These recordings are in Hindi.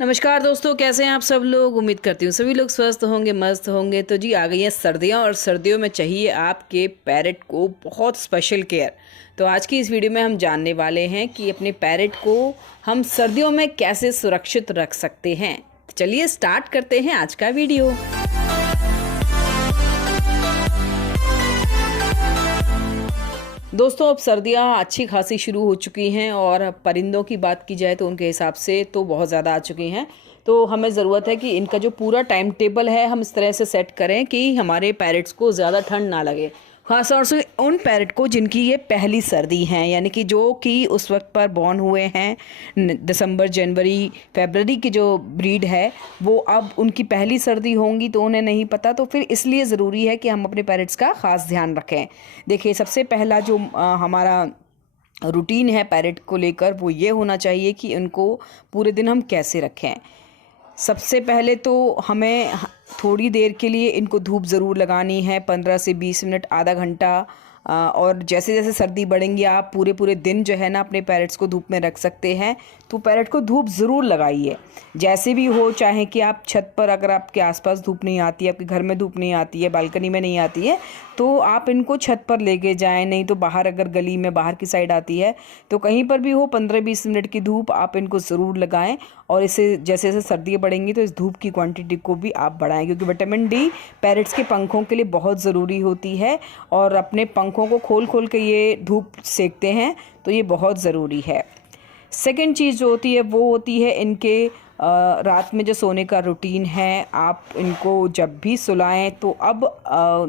नमस्कार दोस्तों, कैसे हैं आप सब लोग। उम्मीद करती हूँ सभी लोग स्वस्थ होंगे, मस्त होंगे। तो जी आ गई हैं सर्दियाँ और सर्दियों में चाहिए आपके पैरेट को बहुत स्पेशल केयर। तो आज की इस वीडियो में हम जानने वाले हैं कि अपने पैरेट को हम सर्दियों में कैसे सुरक्षित रख सकते हैं। तो चलिए स्टार्ट करते हैं आज का वीडियो। दोस्तों अब सर्दियाँ अच्छी खासी शुरू हो चुकी हैं और परिंदों की बात की जाए तो उनके हिसाब से तो बहुत ज़्यादा आ चुकी हैं। तो हमें ज़रूरत है कि इनका जो पूरा टाइम टेबल है हम इस तरह से सेट करें कि हमारे पैरेट्स को ज़्यादा ठंड ना लगे। ख़ास तौर से उन पैरेट को जिनकी ये पहली सर्दी है, यानी कि जो कि उस वक्त पर बॉर्न हुए हैं दिसंबर, जनवरी, फरवरी की जो ब्रीड है वो अब उनकी पहली सर्दी होंगी तो उन्हें नहीं पता। तो फिर इसलिए ज़रूरी है कि हम अपने पैरेट्स का ख़ास ध्यान रखें। देखिए सबसे पहला जो हमारा रूटीन है पैरेट को लेकर वो ये होना चाहिए कि उनको पूरे दिन हम कैसे रखें। सबसे पहले तो हमें थोड़ी देर के लिए इनको धूप ज़रूर लगानी है, 15 से 20 मिनट, आधा घंटा। और जैसे जैसे सर्दी बढ़ेंगी आप पूरे पूरे दिन जो है ना अपने पैरेट्स को धूप में रख सकते हैं। तो पैरेट को धूप ज़रूर लगाइए, जैसे भी हो, चाहे कि आप छत पर, अगर आपके आसपास धूप नहीं आती है, आपके घर में धूप नहीं आती है, बालकनी में नहीं आती है, तो आप इनको छत पर लेके जाएं। नहीं तो बाहर, अगर गली में बाहर की साइड आती है तो कहीं पर भी हो, 15-20 मिनट की धूप आप इनको ज़रूर लगाएं। और इसे जैसे जैसे सर्दियाँ बढ़ेंगी तो इस धूप की क्वांटिटी को भी आप बढ़ाएं, क्योंकि विटामिन डी पैरेट्स के पंखों के लिए बहुत ज़रूरी होती है। और अपने पंखों को खोल खोल के ये धूप सेकते हैं, तो ये बहुत ज़रूरी है। सेकंड चीज़ जो होती है वो होती है इनके रात में जो सोने का रूटीन है। आप इनको जब भी सुलाएं तो अब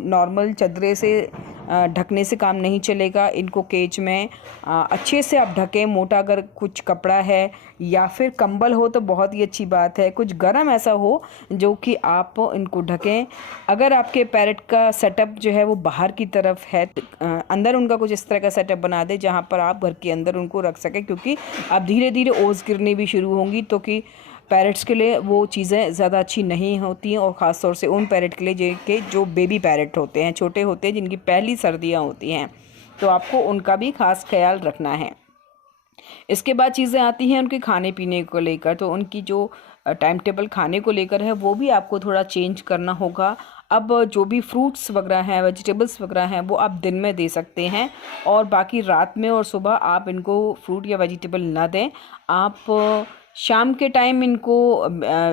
नॉर्मल चादरे से ढकने से काम नहीं चलेगा। इनको केज में अच्छे से आप ढकें। मोटा अगर कुछ कपड़ा है या फिर कंबल हो तो बहुत ही अच्छी बात है। कुछ गर्म ऐसा हो जो कि आप इनको ढकें। अगर आपके पैरेट का सेटअप जो है वो बाहर की तरफ है तो अंदर उनका कुछ इस तरह का सेटअप बना दे जहाँ पर आप घर के अंदर उनको रख सकें, क्योंकि अब धीरे धीरे ओस गिरनी भी शुरू होंगी, तो कि पैरेट्स के लिए वो चीज़ें ज़्यादा अच्छी नहीं होती हैं। और ख़ास तौर से उन पैरेट के लिए जो बेबी पैरेट होते हैं, छोटे होते हैं, जिनकी पहली सर्दियाँ होती हैं, तो आपको उनका भी ख़ास ख्याल रखना है। इसके बाद चीज़ें आती हैं उनके खाने पीने को लेकर। तो उनकी जो टाइम टेबल खाने को लेकर है वो भी आपको थोड़ा चेंज करना होगा। अब जो भी फ्रूट्स वगैरह हैं, वेजिटेबल्स वगैरह हैं, वो आप दिन में दे सकते हैं, और बाकी रात में और सुबह आप इनको फ्रूट या वेजिटेबल ना दें। आप शाम के टाइम इनको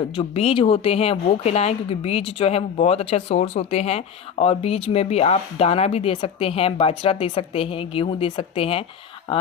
जो बीज होते हैं वो खिलाएं, क्योंकि बीज जो है वो बहुत अच्छा सोर्स होते हैं। और बीज में भी आप दाना भी दे सकते हैं, बाजरा दे सकते हैं, गेहूँ दे सकते हैं।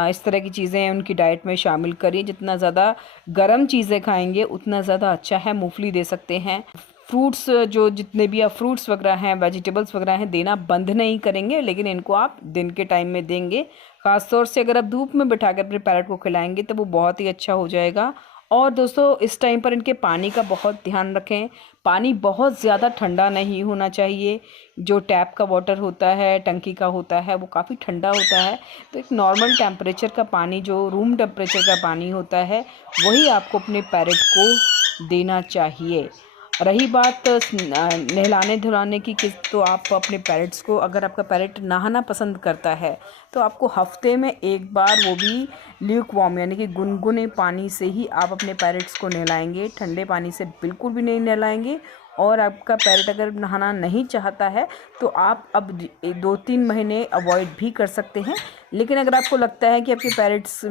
इस तरह की चीज़ें उनकी डाइट में शामिल करिए। जितना ज़्यादा गर्म चीज़ें खाएंगे उतना ज़्यादा अच्छा है। मूंगफली दे सकते हैं। फ्रूट्स, जो जितने भी आप फ्रूट्स वगैरह हैं, वेजिटेबल्स वगैरह हैं, देना बंद नहीं करेंगे, लेकिन इनको आप दिन के टाइम में देंगे। ख़ासतौर से अगर आप धूप में बिठा कर अपने पैरेट को खिलाएंगे तो वो बहुत ही अच्छा हो जाएगा। और दोस्तों इस टाइम पर इनके पानी का बहुत ध्यान रखें। पानी बहुत ज़्यादा ठंडा नहीं होना चाहिए। जो टैप का वाटर होता है, टंकी का होता है, वो काफ़ी ठंडा होता है। तो एक नॉर्मल टेम्परेचर का पानी, जो रूम टेम्परेचर का पानी होता है, वही आपको अपने पैरेट को देना चाहिए। रही बात नहलाने धुलाने की, तो आप अपने पैरेट्स को, अगर आपका पैरेट नहाना पसंद करता है तो आपको हफ्ते में एक बार, वो भी ल्यूक वार्म यानी कि गुनगुने पानी से ही आप अपने पैरेट्स को नहलाएंगे। ठंडे पानी से बिल्कुल भी नहीं नहलाएंगे। और आपका पैरेट अगर नहाना नहीं चाहता है तो आप अब 2-3 महीने अवॉइड भी कर सकते हैं। लेकिन अगर आपको लगता है कि आपके पैरेट्स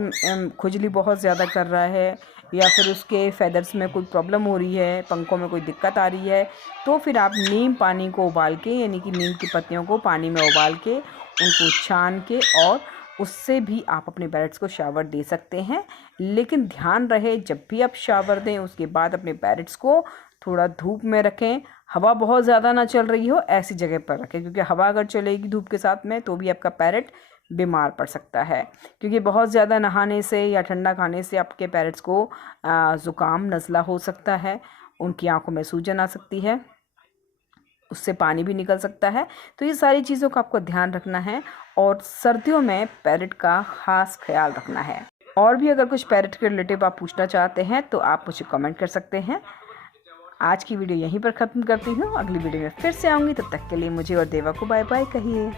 खुजली बहुत ज़्यादा कर रहा है या फिर उसके फेदर्स में कोई प्रॉब्लम हो रही है, पंखों में कोई दिक्कत आ रही है, तो फिर आप नीम पानी को उबाल के, यानी कि नीम की पत्तियों को पानी में उबाल के, उनको छान के, और उससे भी आप अपने पैरेट्स को शावर दे सकते हैं। लेकिन ध्यान रहे जब भी आप शावर दें उसके बाद अपने पैरेट्स को थोड़ा धूप में रखें। हवा बहुत ज़्यादा ना चल रही हो ऐसी जगह पर रखें, क्योंकि हवा अगर चलेगी धूप के साथ में तो भी आपका पैरेट बीमार पड़ सकता है। क्योंकि बहुत ज़्यादा नहाने से या ठंडा खाने से आपके पैरेट्स को ज़ुकाम, नज़ला हो सकता है। उनकी आंखों में सूजन आ सकती है, उससे पानी भी निकल सकता है। तो ये सारी चीज़ों का आपको ध्यान रखना है और सर्दियों में पैरेट का ख़ास ख्याल रखना है। और भी अगर कुछ पैरेट के रिलेटिव आप पूछना चाहते हैं तो आप मुझे कमेंट कर सकते हैं। आज की वीडियो यहीं पर ख़त्म करती हूँ। अगली वीडियो में फिर से आऊँगी, तब तक के लिए मुझे और देवा को बाय बाय कहिए।